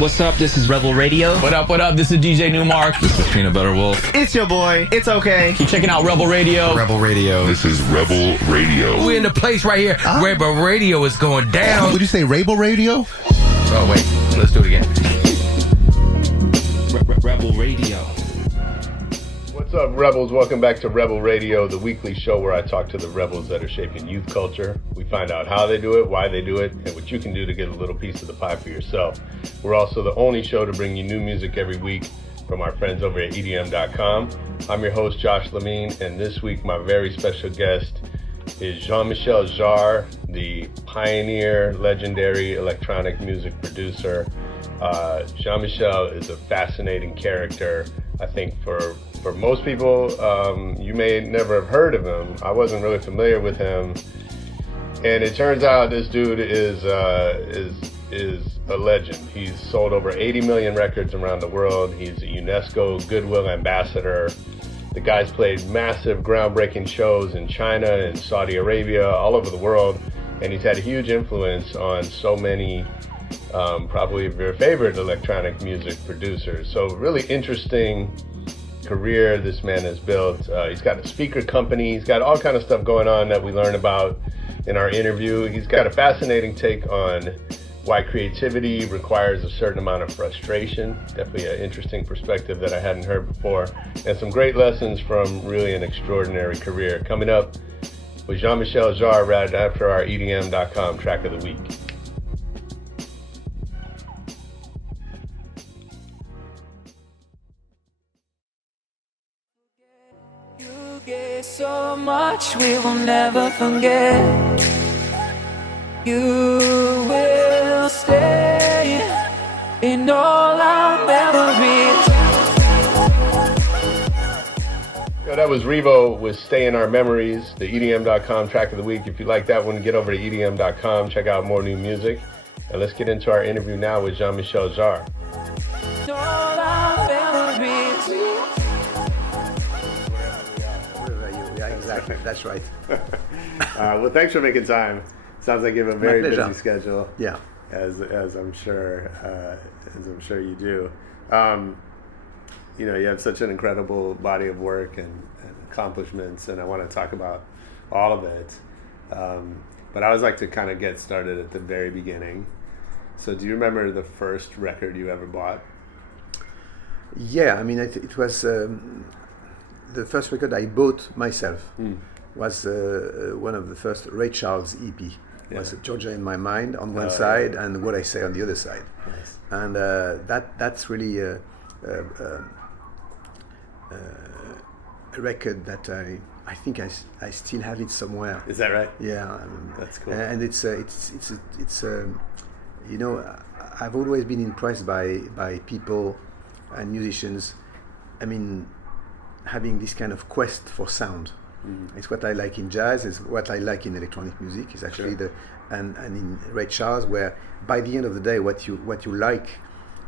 What's up? This is Rebel Radio. What up? What up? This is DJ Newmark. This is Peanut Butter Wolf. It's your boy. It's okay. Keep checking out Rebel Radio. Rebel Radio. This is Rebel Radio. We're in the place right here. Rebel Radio is going down. Would you say Rebel Radio? Oh, wait. Let's do it again. Rebel Radio. What's up, Rebels? Welcome back to Rebel Radio, the weekly show where I talk to the rebels that are shaping youth culture. We find out how they do it, why they do it, and what you can do to get a little piece of the pie for yourself. We're also the only show to bring you new music every week from our friends over at EDM.com. I'm your host, Josh Lamine, and this week my very special guest is Jean-Michel Jarre, the pioneer, legendary electronic music producer. Jean-Michel is a fascinating character. I think for most people, you may never have heard of him. I wasn't really familiar with him, and it turns out this dude is a legend. He's sold over 80 million records around the world. He's a UNESCO Goodwill Ambassador. The guy's played massive, groundbreaking shows in China and Saudi Arabia, all over the world, and he's had a huge influence on so many, probably your favorite electronic music producers. So really interesting career this man has built. He's got a speaker company. He's got all kind of stuff going on that we learn about in our interview. He's got a fascinating take on why creativity requires a certain amount of frustration. Definitely an interesting perspective that I hadn't heard before, and some great lessons from really an extraordinary career. Coming up with Jean-Michel Jarre right after our EDM.com track of the week. You gave so much we will never forget. You will stay in all our memories. Yo, that was Revo with Stay in Our Memories, the EDM.com track of the week. If you like that one, get over to EDM.com, check out more new music. And let's get into our interview now with Jean-Michel Jarre. All our memories. Yeah, exactly. That's right. Well, thanks for making time. Sounds like you have a very busy schedule. Yeah, as I'm sure you do. You know, you have such an incredible body of work and accomplishments, and I want to talk about all of it. But I always like to kind of get started at the very beginning. So, do you remember the first record you ever bought? Yeah. I mean, it was the first record I bought myself. Was one of the first Ray Charles EP. Yeah. Was Georgia in My Mind on one side and What I Say on the other side. Nice. And that's really a record that I think I still have it somewhere. Is that right? Yeah. That's cool. And it's you know, I've always been impressed by people and musicians. I mean, having this kind of quest for sound. It's what I like in jazz. It's what I like in electronic music. Is actually and in Ray Charles, where by the end of the day, what you like,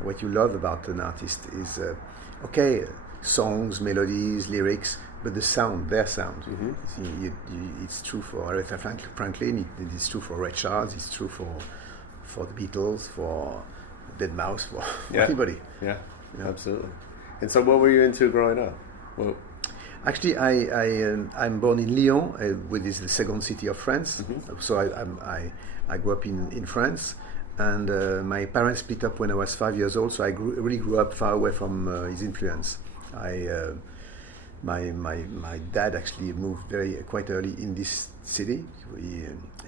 what you love about an artist is songs, melodies, lyrics, but the sound, their sound. It's true for Aretha Franklin. It's true for Ray Charles. It's true for the Beatles, for Deadmau5, for anybody. Yeah, absolutely. And so, what were you into growing up? Well, actually, I'm born in Lyon, which is the second city of France. So I grew up in France, and my parents split up when I was 5 years old. So I really grew up far away from his influence. My dad actually moved quite early in this city.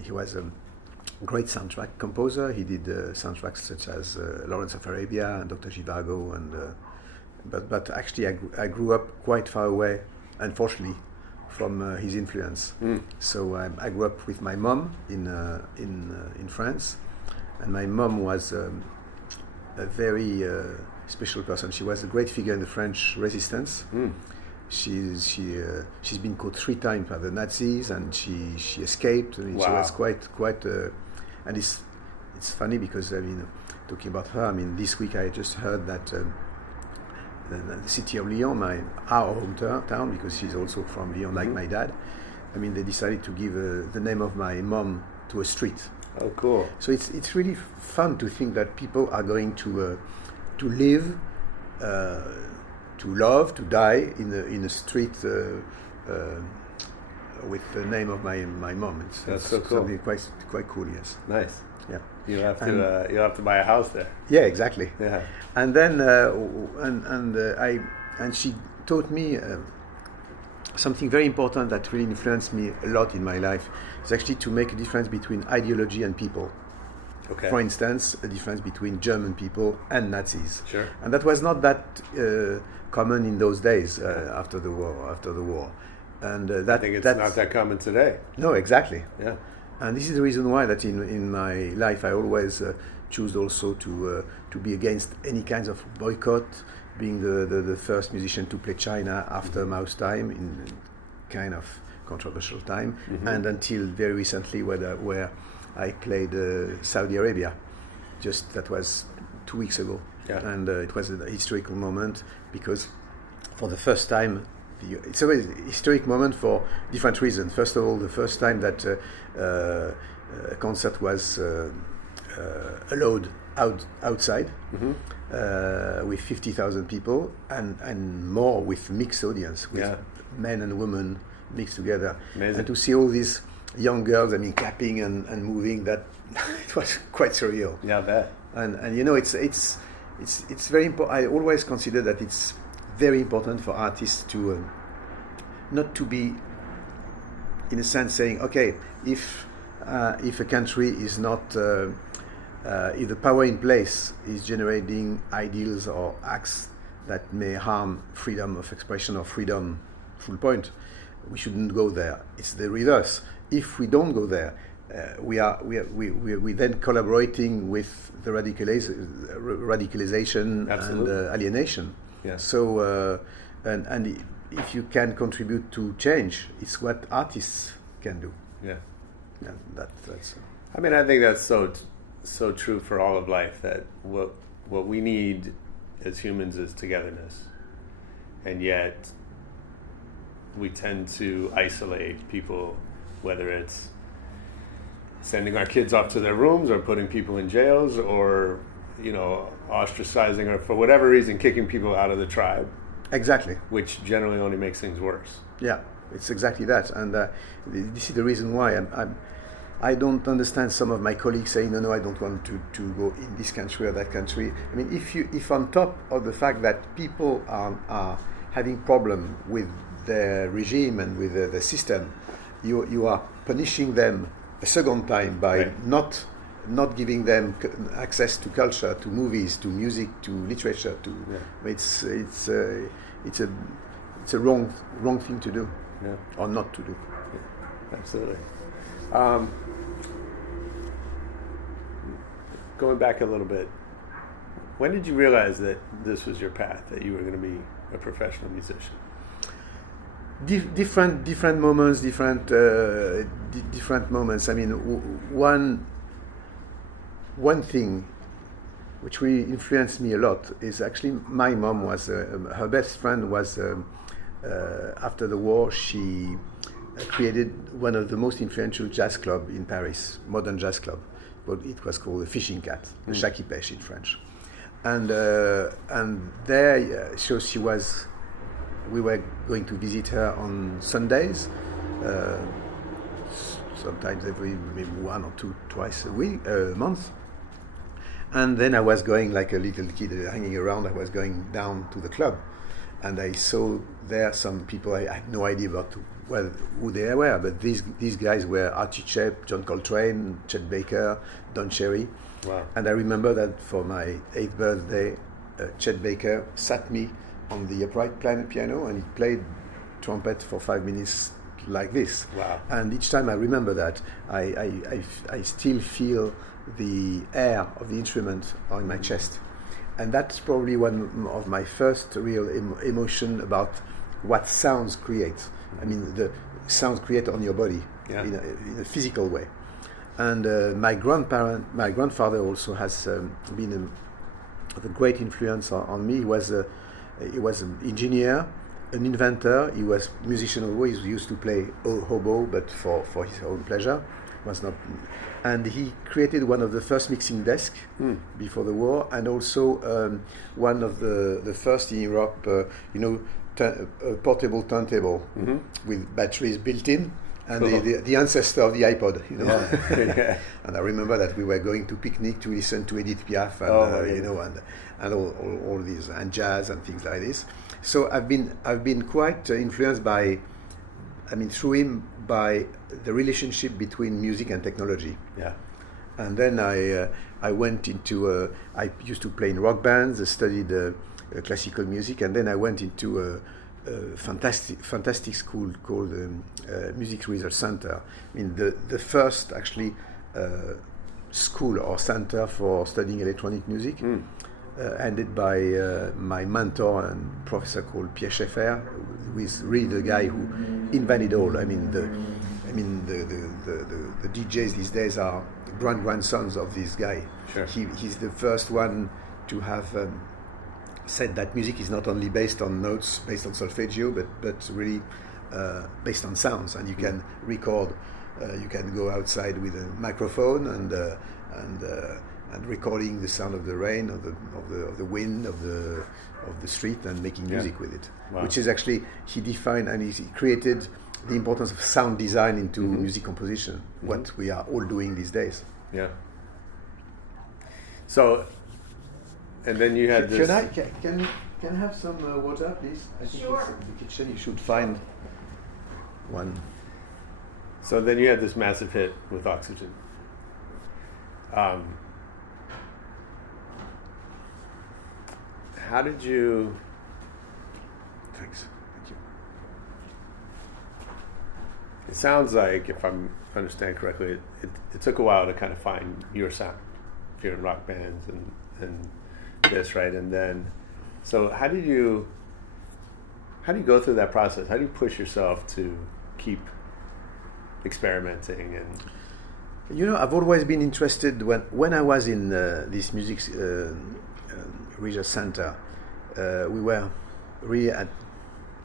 He was a great soundtrack composer. He did soundtracks such as Lawrence of Arabia and Dr. Zhivago, and but actually I grew up quite far away, unfortunately, from his influence. So I grew up with my mom in France, and my mom was a very special person. She was a great figure in the French resistance. She's been caught 3 times by the Nazis, and she escaped. I mean, she was quite and it's funny because I mean, talking about her, I mean, this week I just heard that the city of Lyon, our hometown, because she's also from Lyon, like my dad. I mean, they decided to give the name of my mom to a street. Oh, cool. So it's really fun to think that people are going to live, to love, to die in a street with the name of my mom. That's so cool. Something quite cool. Yes. Nice. Yeah. You'll have to buy a house there. Yeah, exactly. Yeah. And then and she taught me something very important that really influenced me a lot in my life. Is actually to make a difference between ideology and people. Okay. For instance, a difference between German people and Nazis. Sure. And that was not that common in those days after the war. And that I think it's not that common today. No, exactly. Yeah. And this is the reason why that in my life I always choose also to be against any kinds of boycott, being the first musician to play China after Mao's time in kind of controversial time, and until very recently where I played Saudi Arabia. That was 2 weeks ago. Yeah. And it was a historical moment because for the first time, it's always a historic moment for different reasons. First of all, the first time that a concert was allowed outside with 50,000 people and more with mixed audience, with men and women mixed together. Amazing. And to see all these young girls, clapping and moving, that it was quite surreal. Yeah, I bet. And you know, it's very important. I always consider that it's very important for artists to not to be, in a sense, saying, okay, if a country is not, if the power in place is generating ideals or acts that may harm freedom of expression or freedom, full point, we shouldn't go there. It's the reverse. If we don't go there, we then collaborating with the radicalization Absolutely. and alienation. Yeah. So and if you can contribute to change, it's what artists can do. Yeah. Yeah, that's. I mean, I think that's so true for all of life, that what we need as humans is togetherness, and yet we tend to isolate people, whether it's sending our kids off to their rooms or putting people in jails or, ostracizing or for whatever reason kicking people out of the tribe. Exactly. Which generally only makes things worse. Yeah, it's exactly that, and this is the reason why I don't understand some of my colleagues saying no, I don't want to go in this country or that country. I mean, if on top of the fact that people are having problem with the regime and with the system, you are punishing them a second time by not giving them access to culture, to movies, to music, to literature. It's a wrong thing to do, or not to do. Yeah, absolutely. Going back a little bit, when did you realize that this was your path, that you were going to be a professional musician? Different moments, different moments. I mean, one thing which really influenced me a lot is actually my mom was her best friend was after the war she created one of the most influential jazz club in Paris, modern jazz club, but it was called the Fishing Cat, the Chat qui pêche in French, and there so she was. We were going to visit her on Sundays, sometimes maybe one or twice a month. And then I was going like a little kid hanging around. I was going down to the club, and I saw there some people. I had no idea about who they were, but these guys were Archie Shepp, John Coltrane, Chet Baker, Don Cherry. Wow. And I remember that for my 8th birthday, Chet Baker sat me on the upright piano, and he played trumpet for 5 minutes like this. Wow. And each time I remember that, I still feel the air of the instrument on my chest. And that's probably one of my first real emotion about what sounds create. I mean, the sounds create on your body in a physical way. And my grandfather also has been a great influence on me. He was an engineer, an inventor. He was a musician always. He used to play hobo, but for his own pleasure. was not. And he created one of the first mixing desks before the war, and also one of the first in Europe, a portable turntable with batteries built in, and the ancestor of the iPod, And I remember that we were going to picnic to listen to Edith Piaf, and and all these, and jazz and things like this. So I've been quite influenced through him, by the relationship between music and technology. Yeah. And then I went into I used to play in rock bands. I studied classical music, and then I went into a fantastic school called Music Research Center. The first actually school or center for studying electronic music. Ended by my mentor and professor called Pierre Schaeffer, who is really the guy who invented all. The DJs these days are grandsons of this guy. Sure. He's the first one to have said that music is not only based on notes, based on solfeggio, but really based on sounds. And you can record. You can go outside with a microphone and recording the sound of the rain, of the wind, of the street, and making music with it. Wow. Which is actually, he defined and he created the importance of sound design into music composition, what we are all doing these days. Yeah. So, and then you had this. Can I have some water, please? I think it's in the kitchen. You should find one. So then you had this massive hit with Oxygen. How did you? Thanks. Thank you. It sounds like, if I understand correctly, it took a while to kind of find your sound. If you're in rock bands and this, right? And then, so how do you go through that process? How do you push yourself to keep experimenting? And I've always been interested when I was in this music research center. We were really at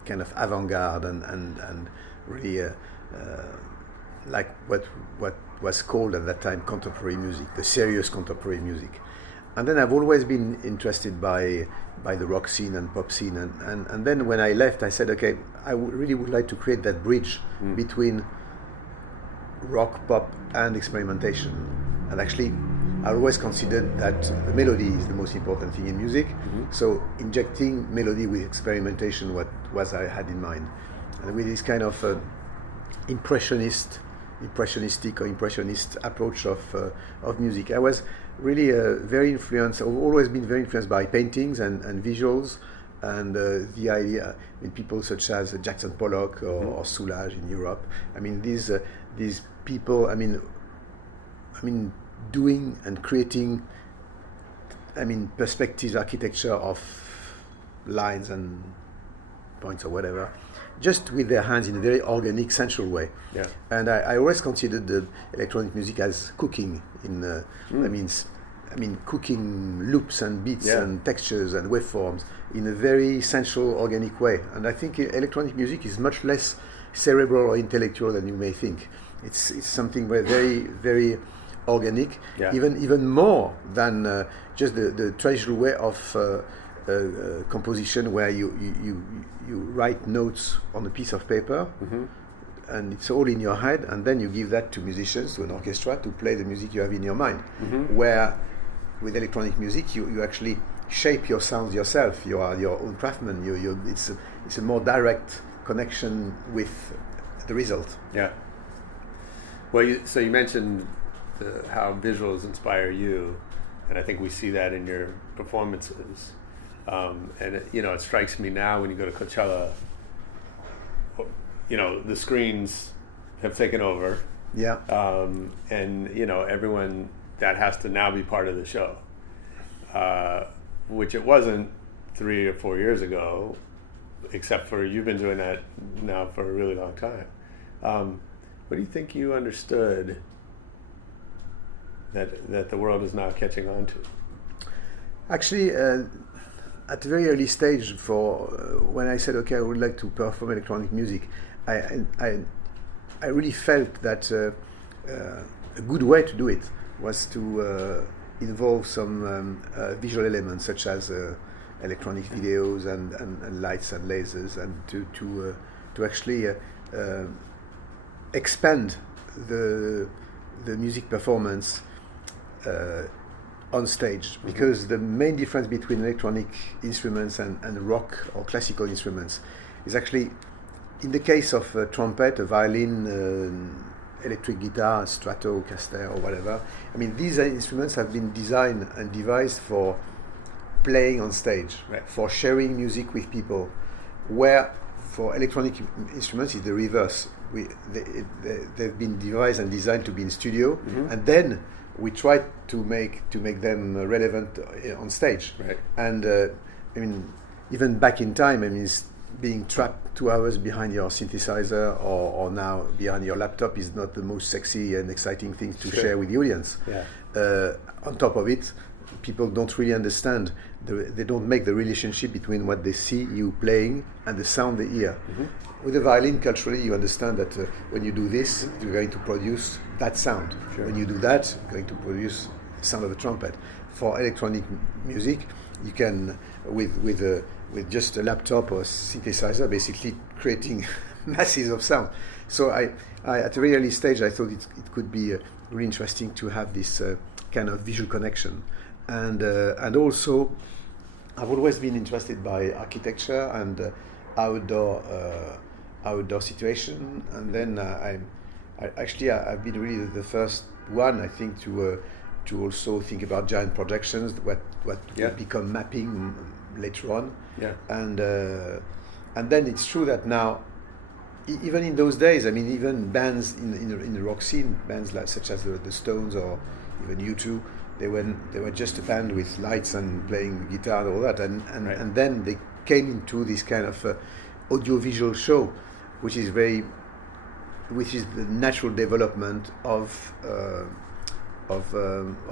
kind of avant-garde and really like what was called at that time contemporary music, the serious contemporary music. And then I've always been interested by the rock scene and pop scene, and then when I left, I said, okay, I really would like to create that bridge between rock, pop, and experimentation. And actually, I always considered that the melody is the most important thing in music. So injecting melody with experimentation, what was I had in mind, and with this kind of impressionist approach of music, I was really very influenced. I've always been very influenced by paintings and visuals, and the idea in people such as Jackson Pollock or Soulage in Europe. These people. Doing and creating. Perspectives, architecture of lines and points or whatever, just with their hands in a very organic, sensual way. Yeah. And I always considered the electronic music as cooking cooking loops and beats and textures and waveforms in a very sensual, organic way. And I think electronic music is much less cerebral or intellectual than you may think. It's something very, very organic, even more than just the traditional way of composition, where you write notes on a piece of paper, and it's all in your head, and then you give that to musicians, to an orchestra, to play the music you have in your mind. Where with electronic music, you actually shape your sounds yourself. You are your own craftsman. It's a more direct connection with the result. Yeah. Well, you mentioned how visuals inspire you, and I think we see that in your performances. And it strikes me now when you go to Coachella, the screens have taken over. Yeah. And everyone that has to now be part of the show, which it wasn't 3 or 4 years ago, except for you've been doing that now for a really long time. What do you think you understood that the world is now catching on to? Actually, at a very early stage, when I said, okay, I would like to perform electronic music, I really felt that a good way to do it was to involve some visual elements such as electronic videos and lights and lasers, and to actually expand the music performance on stage, because the main difference between electronic instruments and rock or classical instruments is actually, in the case of a trumpet, a violin, electric guitar, Stratocaster or whatever, I mean, these instruments have been designed and devised for playing on stage, Right. for sharing music with people, where for electronic instruments it's the reverse. They've been devised and designed to be in studio, and then we try to make them relevant on stage. Right. And I mean, even back in time, I mean, being trapped 2 hours behind your synthesizer or now behind your laptop is not the most sexy and exciting thing to share with the audience. Yeah. On top of it, people don't really understand. They don't make the relationship between what they see you playing and the sound they hear. With the violin, culturally, you understand that when you do this, you're going to produce that sound. When you do that, you're going to produce the sound of a trumpet. For electronic music, you can, with just a laptop or a synthesizer, basically creating masses of sound. So I at a very early stage, I thought it could be really interesting to have this kind of visual connection. And also, I've always been interested by architecture and outdoor situation, and then I've been really the first one, I think, to also think about giant projections, what Yeah. will become mapping later on. Yeah. And then it's true that now, even in those days, I mean, even bands in the rock scene, bands such as the Stones or even U2, they were just a band with lights and playing guitar and all that, Right. and then they came into this kind of audiovisual show, which is the natural development of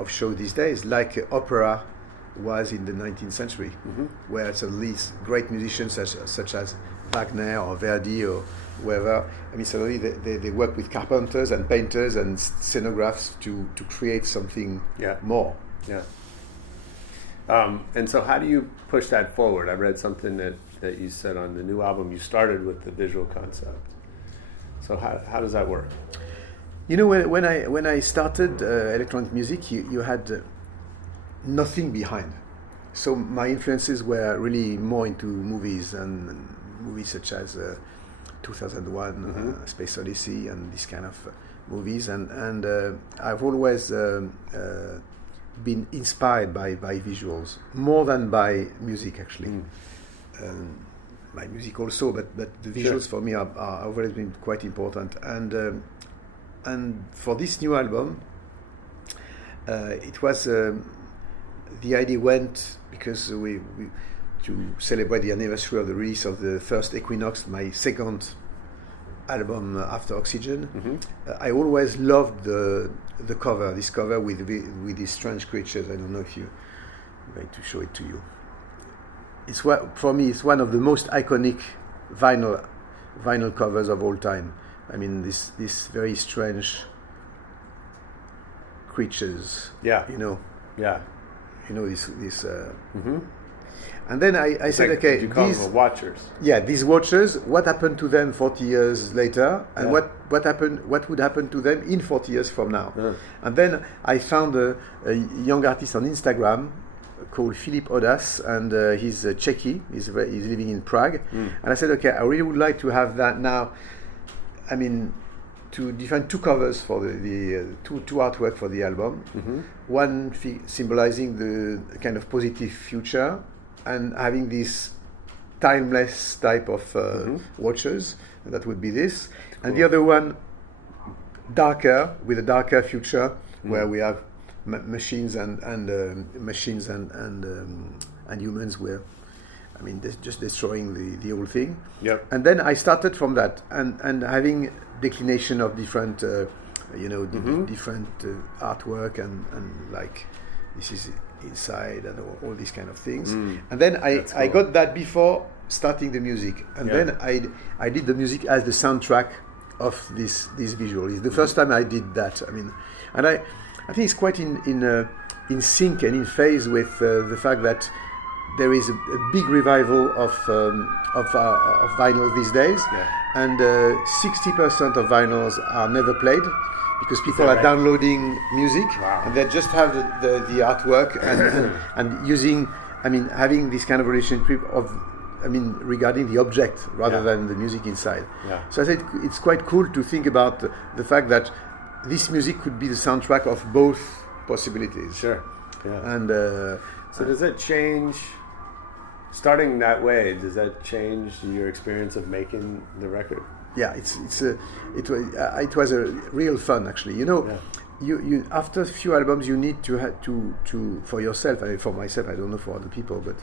show these days, like opera was in the 19th century, where suddenly great musicians such as Wagner or Verdi or whoever, I mean, suddenly they work with carpenters and painters and scenographs to create something more. Yeah. And so how do you push that forward? I read something that you said on the new album, you started with the visual concept. So how does that work? You know, when I started electronic music, you had nothing behind. So my influences were really more into movies, and movies such as 2001, Space Odyssey, and this kind of movies. And I've always been inspired by visuals more than by music, actually. By music also, but the visuals for me are always been quite important. And for this new album, it was the idea went because we to celebrate the anniversary of the release of the first Equinox, my second album after Oxygen. I always loved the cover, this cover with these strange creatures. I don't know if I'm going to show it to you. For me, it's one of the most iconic vinyl covers of all time. I mean, this very strange creatures. Yeah. You know. Yeah. You know this. And then I said, okay, you call them watchers. Yeah, these watchers. What happened to them 40 years later, and what would happen to them in 40 years from now? And then I found a young artist on Instagram called Philip Odas, and he's Czechy. He's living in Prague. And I said, okay, I really would like to have that now. I mean, to define two covers for the two artwork for the album. One symbolizing the kind of positive future, and having this timeless type of watchers. That would be this. Cool. And the other one, darker, with a darker future, where we have machines and humans, where, I mean, just destroying the whole thing. Yep. And then I started from that, and having declination of different, different artwork, and like this is inside, and all these kind of things. And then I got that before starting the music, and then I did the music as the soundtrack of this visual. It's the first time I did that. I mean, and I think it's quite in sync and in phase with the fact that there is a big revival of vinyl these days, and 60% of vinyls are never played because people are downloading music and they just have the artwork and using, I mean, having this kind of relationship of, I mean, regarding the object rather than the music inside. Yeah. So I said it's quite cool to think about the fact that this music could be the soundtrack of both possibilities. Sure. Yeah. And so does that change? Starting that way, does that change your experience of making the record? Yeah, it was a real fun actually. You know, you after a few albums you need to for yourself. I mean, for myself, I don't know for other people, but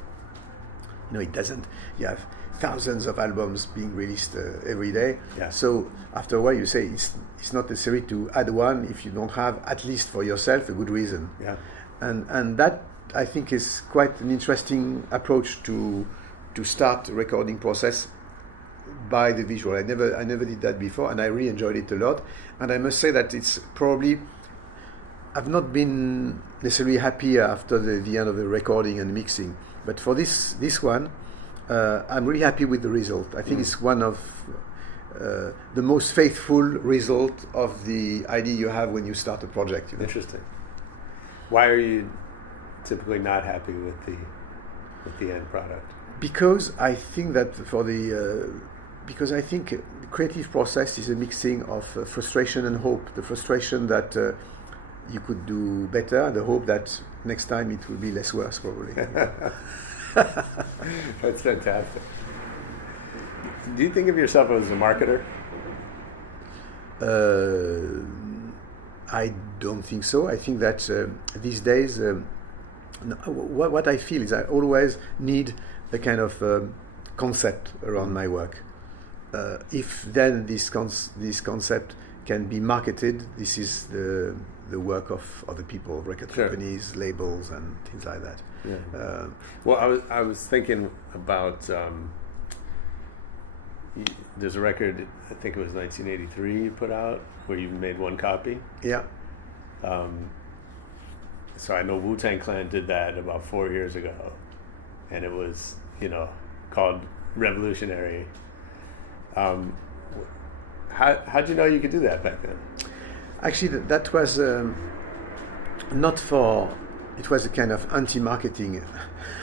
you know, it doesn't. You have thousands of albums being released every day. Yeah. So after a while, you say it's not necessary to add one if you don't have at least for yourself a good reason. Yeah. And that I think is quite an interesting approach to start a recording process by the visual. I never did that before, and I really enjoyed it a lot. And I must say that it's probably, I've not been necessarily happy after the end of the recording and mixing, but for this one, I'm really happy with the result. I think it's one of the most faithful result of the idea you have when you start a project. You know? Interesting. Why are you typically not happy with the end product? Because I think that because I think the creative process is a mixing of frustration and hope. The frustration that you could do better, and the hope that next time it will be less worse, probably. That's fantastic. Do you think of yourself as a marketer? I don't think so. I think that these days, what I feel is I always need a kind of concept around my work. If then this concept can be marketed, this is the work of other people, record companies, labels, and things like that. Yeah. Well, I was thinking about there's a record, I think it was 1983 you put out, where you made one copy. Yeah. So I know Wu-Tang Clan did that about 4 years ago, and it was, called Revolutionary. How'd you know you could do that back then? Actually, that was not for. It was a kind of anti-marketing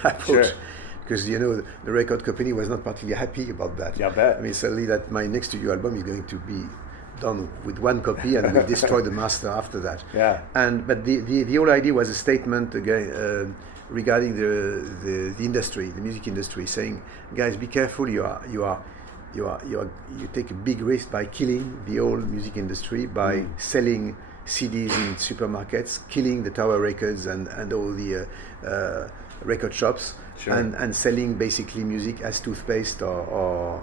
approach, because the record company was not particularly happy about that. Yeah, I bet. I mean, suddenly that my Next to You album is going to be done with one copy, and we destroy the master after that. Yeah. But the whole idea was a statement again regarding the industry, the music industry, saying, guys, be careful. You take a big risk by killing the whole music industry by selling CDs in supermarkets, killing the Tower Records and all the record shops, and selling basically music as toothpaste or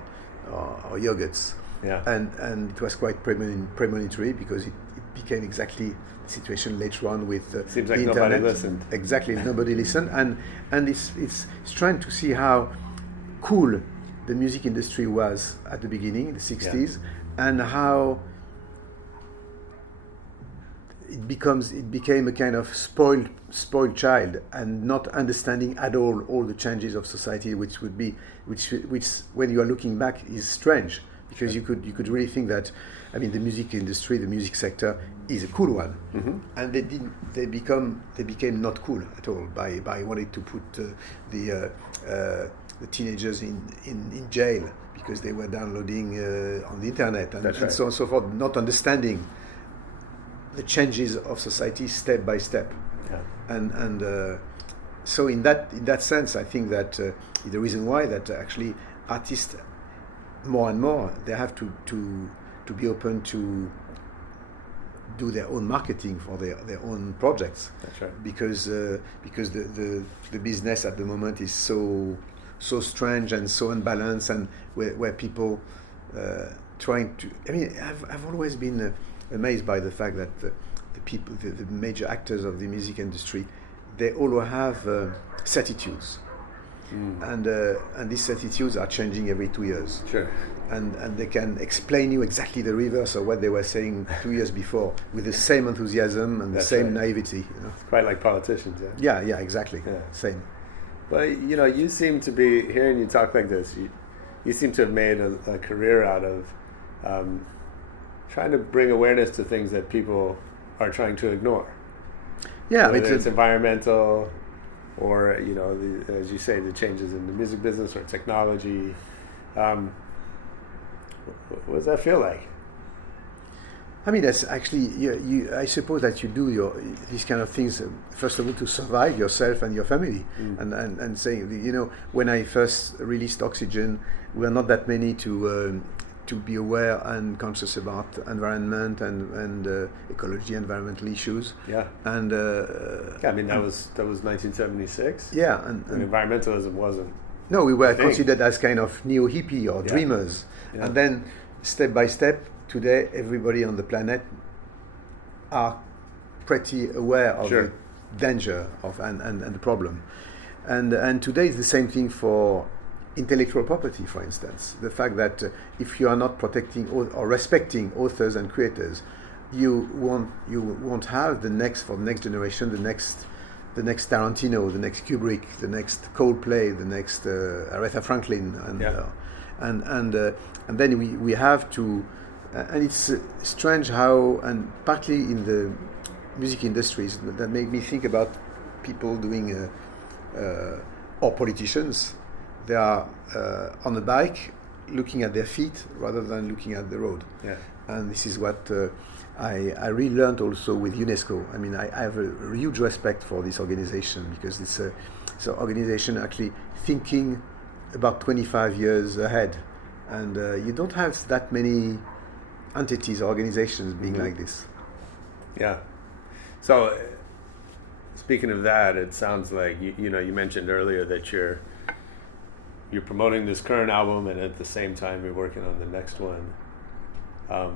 yogurts. Yeah. And it was quite premonitory because it became exactly the situation later on with Seems like the nobody internet. Listened. Exactly, nobody listened, and it's trying to see how cool the music industry was at the beginning, in the 60s, and how it became a kind of spoiled child and not understanding at all the changes of society, which when you are looking back is strange, because you could really think that, I mean, the music industry, the music sector is a cool one, and they became not cool at all by wanting to put the teenagers in jail because they were downloading on the internet and so on and so forth, not understanding the changes of society step by step. And so in that sense, I think that the reason why that actually artists more and more, they have to be open to do their own marketing for their own projects. That's right. Because the business at the moment is so strange and so unbalanced, and where people trying to. I mean, I've always been amazed by the fact that the people, the major actors of the music industry, they all have certitudes. and these attitudes are changing every 2 years. Sure. And they can explain you exactly the reverse of what they were saying 2 years before with the same enthusiasm and That's the same right. naivety. You know? Quite like politicians, yeah. Yeah, exactly. Yeah. Same. But you seem to be, hearing you talk like this, you seem to have made a career out of trying to bring awareness to things that people are trying to ignore. Yeah, Whether it's environmental, or as you say, the changes in the music business or technology. What does that feel like? I mean, that's actually, I suppose that you do these kind of things, first of all, to survive yourself and your family. And saying, when I first released Oxygen, we were not that many to be aware and conscious about environment and ecology, environmental issues. Yeah. And I mean, that was 1976. yeah, And and environmentalism wasn't. no, we were thing. considered as kind of neo-hippie or dreamers. Yeah. And then, step by step, today, everybody on the planet are pretty aware of Sure. the danger of and the problem. And today is the same thing for intellectual property, for instance. The fact that if you are not protecting or respecting authors and creators, you won't have the next generation, the next Tarantino, the next Kubrick, the next Coldplay, the next Aretha Franklin, and then we have to, and it's strange how, and partly in the music industries that make me think about people doing or politicians. They are on a bike, looking at their feet rather than looking at the road. Yeah. And this is what I really learned also with UNESCO. I mean, I have a huge respect for this organization because it's an organization actually thinking about 25 years ahead. And you don't have that many entities, organizations being like this. Yeah. So, speaking of that, it sounds like you mentioned earlier that you're promoting this current album, and at the same time you're working on the next one. How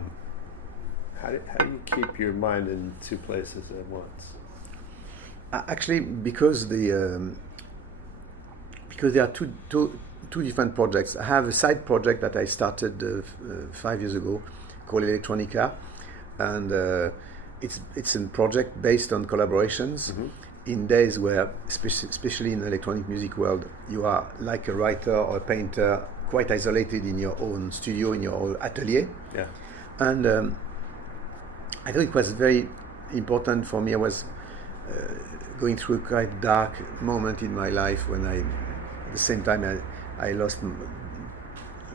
do you keep your mind in two places at once? Actually, because there are two different projects. I have a side project that I started 5 years ago called Electronica, and it's a project based on collaborations. In days where, especially in the electronic music world, you are like a writer or a painter, quite isolated in your own studio, in your own atelier. Yeah. And I thought it was very important for me. I was going through a quite dark moment in my life when at the same time, I lost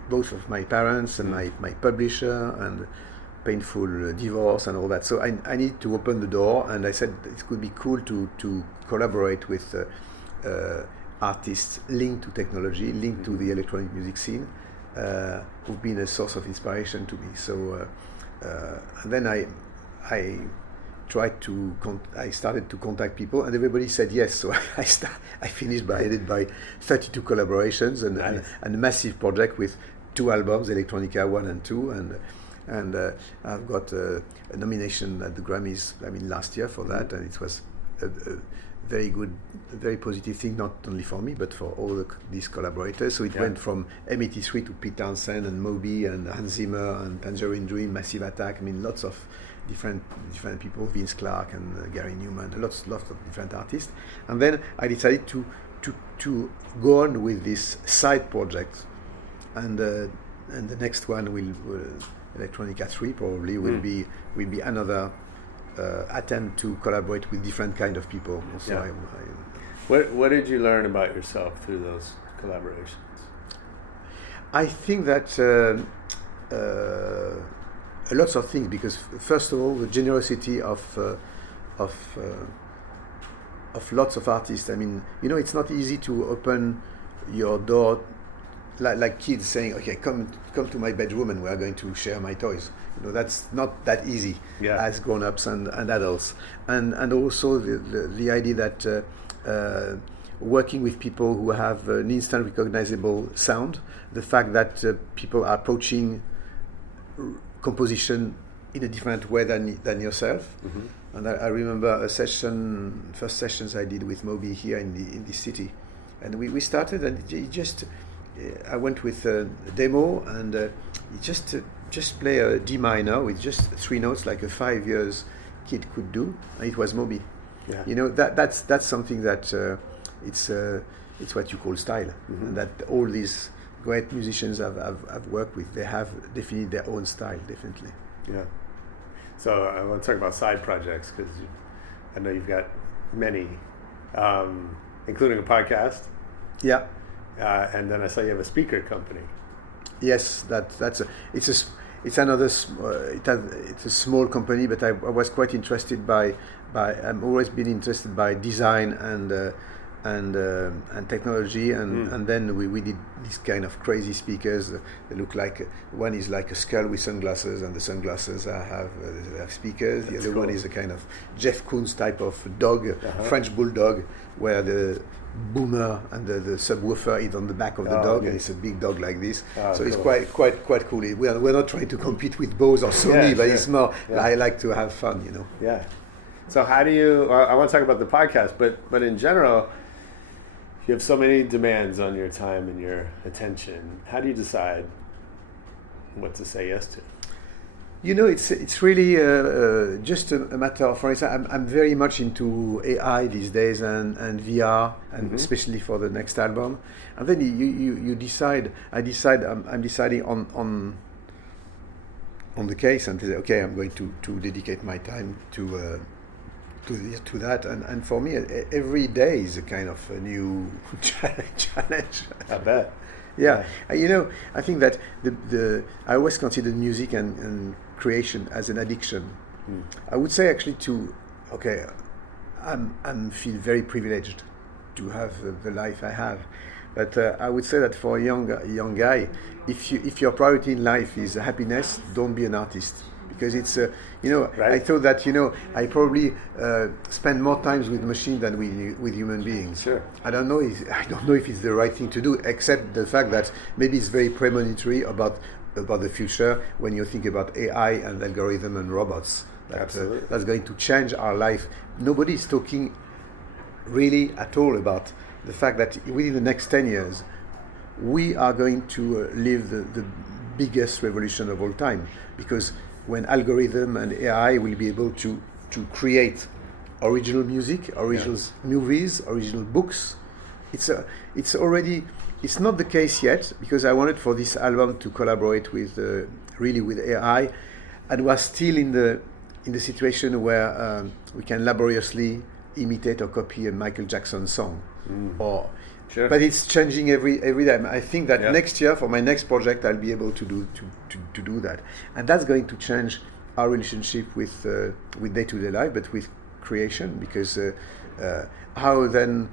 both of my parents and my publisher, and painful divorce and all that. So I need to open the door, and I said it could be cool to collaborate with artists linked to technology, linked to the electronic music scene, who've been a source of inspiration to me. So and then I started to contact people, and everybody said yes. So I finished I did 32 collaborations and a massive project with 2 albums, Electronica 1 and 2, and I've got a nomination at the Grammys, last year for that, and it was a very good, very positive thing, not only for me, but for all these collaborators. So it went from M83 to Pete Townsend and Moby and Hans Zimmer and Tangerine Dream, Massive Attack. Lots of different people, Vince Clarke and Gary Newman, lots of different artists. And then I decided to go on with this side project, and the next one will Electronica 3 probably will be another attempt to collaborate with different kind of people. So What did you learn about yourself through those collaborations? I think that lots of things, because first of all, the generosity of lots of artists. It's not easy to open your door like kids saying, okay, come to my bedroom and we are going to share my toys. That's not that easy as grown-ups and adults. And also the idea that working with people who have an instant recognizable sound, the fact that people are approaching composition in a different way than yourself. And I remember first sessions I did with Moby here in this city, And we started, and it just I went with a demo, and it just play a D minor with just 3 notes, like a 5 years kid could do, and it was Moby. Yeah. You know, that's something that it's what you call style, and that all these great musicians I've worked with, they have definitely their own style, definitely. Yeah. So I want to talk about side projects, because I know you've got many, including a podcast. Yeah. And then I saw you have a speaker company. Yes, it's a small company, but I was quite interested by I've always been interested by design and technology, and then we did these kind of crazy speakers. They look like, one is like a skull with sunglasses, and the sunglasses have speakers. The other one is a kind of Jeff Koons type of dog, French bulldog, where the boomer and the subwoofer is on the back of the dog, and it's a big dog like this. So cool. It's quite cool. We're not trying to compete with Bose or Sony, but it's more, I like to have fun, you know. Yeah. So how do you, I want to talk about the podcast, but in general, you have so many demands on your time and your attention. How do you decide what to say yes to? You know, it's really just a matter of, for instance, I'm very much into AI these days, and VR, and especially for the next album. And then you decide. I'm deciding on the case, and say, okay, I'm going to dedicate my time to that. And for me, every day is a kind of a new challenge. I bet. Yeah. You know, I think that I always considered music and creation as an addiction. I would say actually I'm feel very privileged to have the life I have, but I would say that for a young guy, if your priority in life is happiness, don't be an artist, because it's right. I thought that I probably spend more times with machines than with human beings. Sure. I don't know if it's the right thing to do, except the fact that maybe it's very premonitory about the future when you think about AI and algorithm and robots. Absolutely. That's going to change our life. Nobody is talking really at all about the fact that within the next 10 years, we are going to live the biggest revolution of all time, because when algorithm and AI will be able to create original music, original movies, original books, it's not the case yet, because I wanted for this album to collaborate with AI, and we're still in the situation where we can laboriously imitate or copy a Michael Jackson song, Sure. But it's changing every time. I think that next year, for my next project, I'll be able to do that, and that's going to change our relationship with day-to-day life, but with creation, because how then,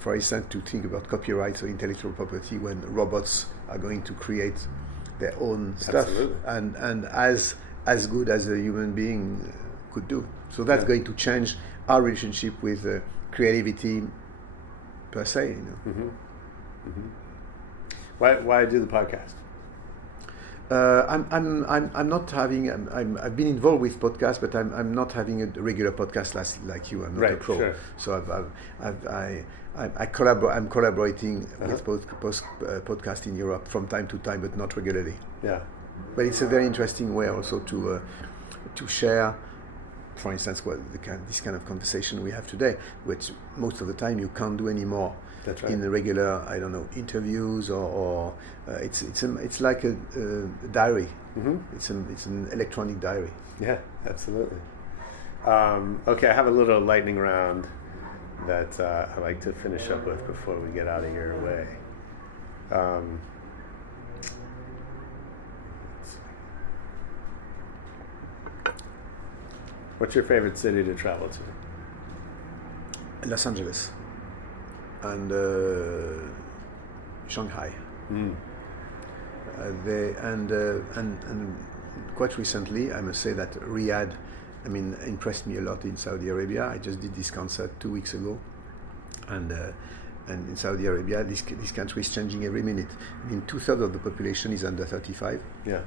for instance, to think about copyright or intellectual property when robots are going to create their own stuff, and as good as a human being could do. So that's going to change our relationship with creativity per se. Why do the podcast? I'm not having. I've been involved with podcasts, but I'm not having a regular podcast like you. I'm not a pro. Sure. So I'm collaborating with podcasts in Europe from time to time, but not regularly. Yeah. But it's a very interesting way also to share, for instance, this kind of conversation we have today, which most of the time you can't do anymore. That's right. In the regular, I don't know, interviews or it's like a diary. It's an electronic diary. Yeah, absolutely. Okay, I have a little lightning round that I like to finish up with before we get out of your way. What's your favorite city to travel to? Los Angeles and Shanghai. And quite recently, I must say that Riyadh, impressed me a lot in Saudi Arabia. I just did this concert 2 weeks ago, and in Saudi Arabia, this country is changing every minute. 2/3 of the population is under 35. Yeah.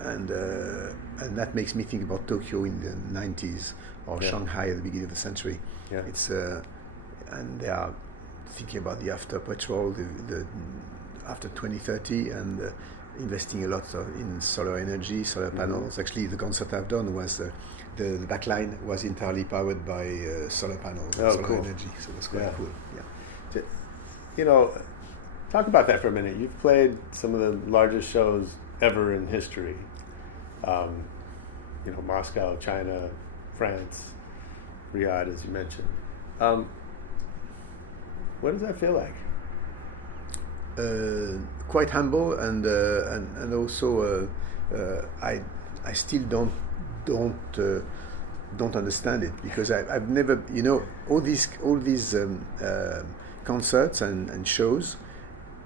And that makes me think about Tokyo in the 90s or Shanghai at the beginning of the century. Yeah. It's and they are thinking about the after petrol, the after 2030, and investing a lot in solar energy, solar panels. Actually, the concert I've done was the backline was entirely powered by solar panels, solar cool. energy. So it was quite cool. Yeah. You know, talk about that for a minute. You've played some of the largest shows ever in history. You know, Moscow, China, France, Riyadh, as you mentioned. What does that feel like? Quite humble, and also I still don't understand it, because I've never, you know, all these concerts and shows,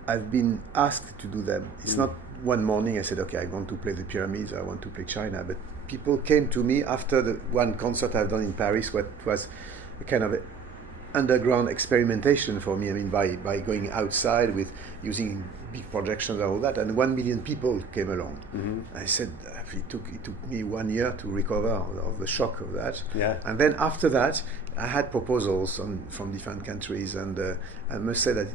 I've been asked to do them. It's not one morning I said, okay, I want to play the pyramids, I want to play China, but people came to me after the one concert I've done in Paris, what was a kind of underground experimentation for me. I mean, by going outside with using big projections and all that, and 1 million people came along. I said it took me 1 year to recover of the shock of that. Yeah. And then after that, I had proposals from different countries, and I must say that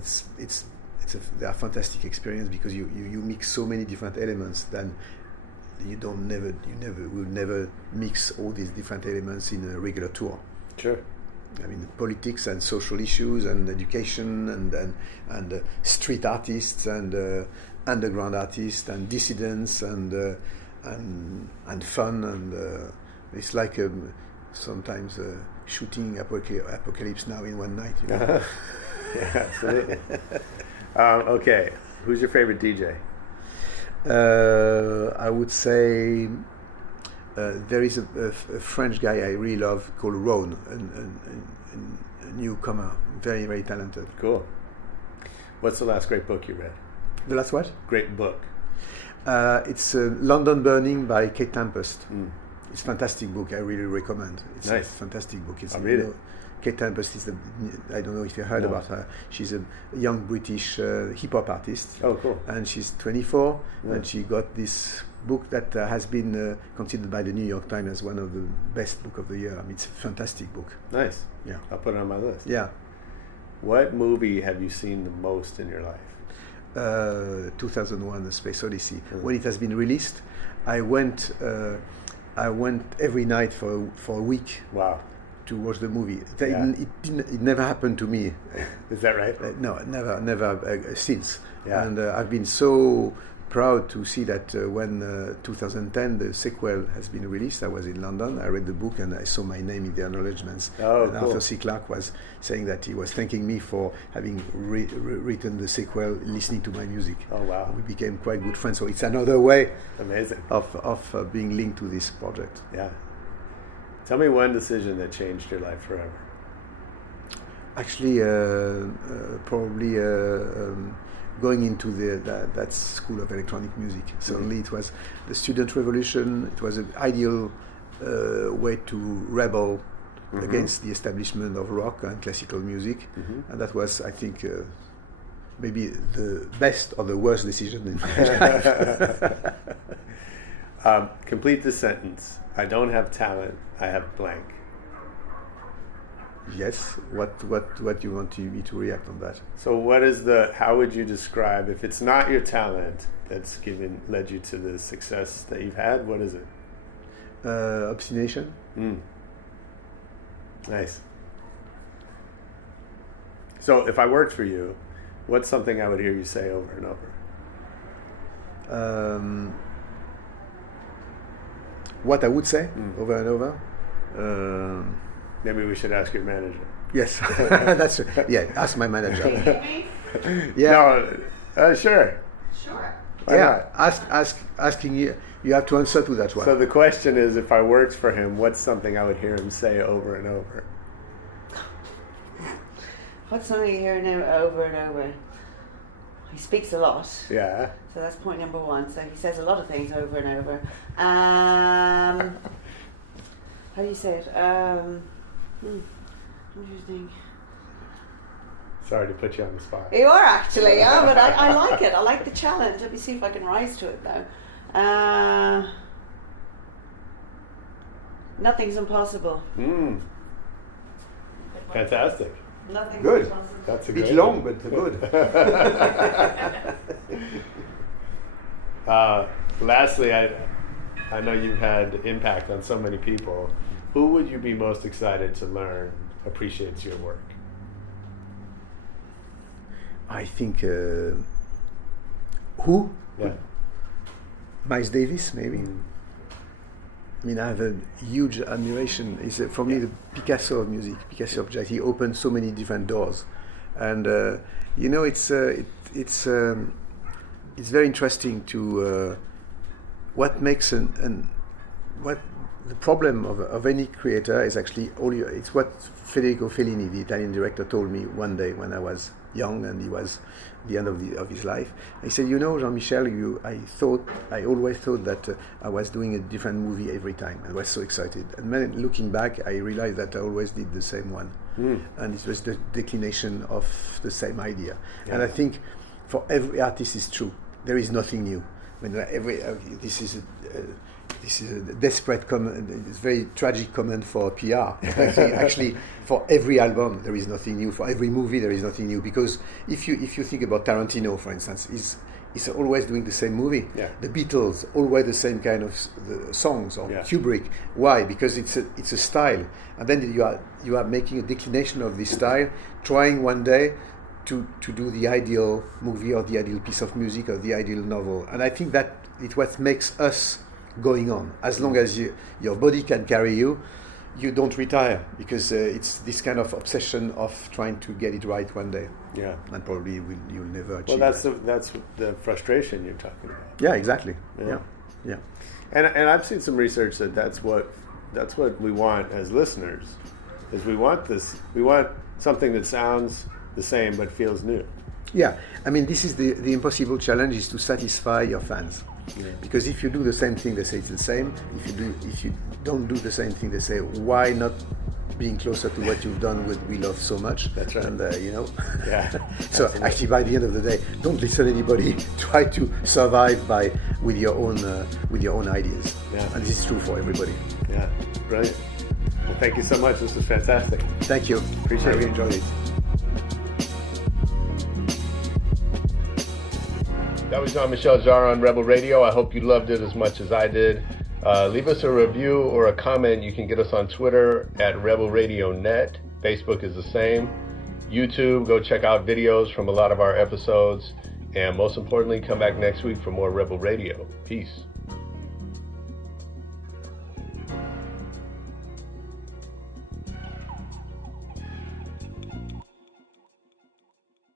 they are fantastic experience, because you mix so many different elements. Then you will never mix all these different elements in a regular tour. Sure. I mean, politics and social issues and education and street artists and underground artists and dissidents and fun, and it's like sometimes shooting Apocalypse Now in one night. You know? Yeah, absolutely. Okay, who's your favorite DJ? I would say there is a French guy I really love called Ron, a newcomer, very, very talented. Cool. What's the last great book you read? The last what? Great book. It's London Burning by Kate Tempest. It's a fantastic book. I really recommend. It's nice. A fantastic book. It's I'll read it. Kate Tempest is I don't know if you heard about her. She's a young British hip-hop artist. Oh, cool. And she's 24, and she got this book that has been considered by the New York Times as one of the best book of the year. I mean, it's a fantastic book. Nice. Yeah. I'll put it on my list. Yeah. What movie have you seen the most in your life? 2001: A Space Odyssey. When it has been released, I went every night for a week. Wow. To watch the movie. It never happened to me. Is that right? No, never since. Yeah. And I've been so proud to see that when 2010 the sequel has been released. I was in London, I read the book, and I saw my name in the acknowledgements. Oh, and cool. Arthur C. Clarke was saying that he was thanking me for having written the sequel, listening to my music. Oh, wow. We became quite good friends, so it's another way Amazing. of being linked to this project. Yeah. Tell me one decision that changed your life forever. Actually, probably going into that school of electronic music. Suddenly it was the student revolution. It was an ideal way to rebel against the establishment of rock and classical music. And that was, I think, maybe the best or the worst decision in my life. Complete the sentence. I don't have talent, I have blank. Yes. What you want me to react on that? So how would you describe, if it's not your talent that's led you to the success that you've had, what is it? Obstination. Nice. So if I worked for you, what's something I would hear you say over and over? What I would say over and over. Maybe we should ask your manager. Yes, that's ask my manager. Yeah. No, sure. Sure. Why not? Asking you. You have to answer to that one. So the question is, if I worked for him, what's something I would hear him say over and over? What's something you hear now over and over? He speaks a lot. Yeah. So that's point number one. So he says a lot of things over and over. How do you say it? Interesting. Sorry to put you on the spot. You are actually, yeah, but I like it. I like the challenge. Let me see if I can rise to it now. Nothing's impossible. Fantastic. Nothing. Good. That's A a bit great long, one. but good. Lastly, I know you've had impact on so many people. Who would you be most excited to learn appreciates your work? I think who? Yeah. Miles Davis, maybe. I mean, I have a huge admiration. He's for me the Picasso of music, Picasso of jazz. He opened so many different doors, and you know, it's very interesting to what makes what the problem of any creator is actually it's what Federico Fellini, the Italian director, told me one day when I was young and he was at the end of his life. He said, you know, Jean-Michel, I always thought that I was doing a different movie every time. I was so excited. And then looking back, I realized that I always did the same one. And it was the declination of the same idea. Yeah. And I think for every artist it's true. There is nothing new. I mean, this is a desperate comment. It's a very tragic comment for PR. I think actually, for every album there is nothing new. For every movie there is nothing new. Because if you think about Tarantino, for instance, he's always doing the same movie. Yeah. The Beatles, always the same kind of the songs. Or Kubrick. Why? Because it's a style. And then you are making a declination of this style, trying one day to do the ideal movie or the ideal piece of music or the ideal novel. And I think that it's what makes us going on. As long as your body can carry you, you don't retire, because it's this kind of obsession of trying to get it right one day. Yeah. And probably you'll never achieve. Well, that. that's the frustration you're talking about. Yeah, exactly. Yeah. Yeah. And I've seen some research that that's what we want as listeners, is we want something that sounds the same but feels new. Yeah, I mean, this is the impossible challenge, is to satisfy your fans. Yeah. Because if you do the same thing, they say it's the same. If you don't do the same thing, they say, why not being closer to what you've done, what we love so much? That's right. And you know, yeah. So absolutely. Actually, by the end of the day, don't listen to anybody. Try to survive with your own ideas. Yeah. And this is true for everybody. Yeah, brilliant. Well, thank you so much. This was fantastic. Thank you. Appreciate it. I really enjoyed it. That was Jean-Michel Jarre on Rebel Radio. I hope you loved it as much as I did. Leave us a review or a comment. You can get us on Twitter at Rebel Radio Net. Facebook is the same. YouTube, go check out videos from a lot of our episodes. And most importantly, come back next week for more Rebel Radio. Peace.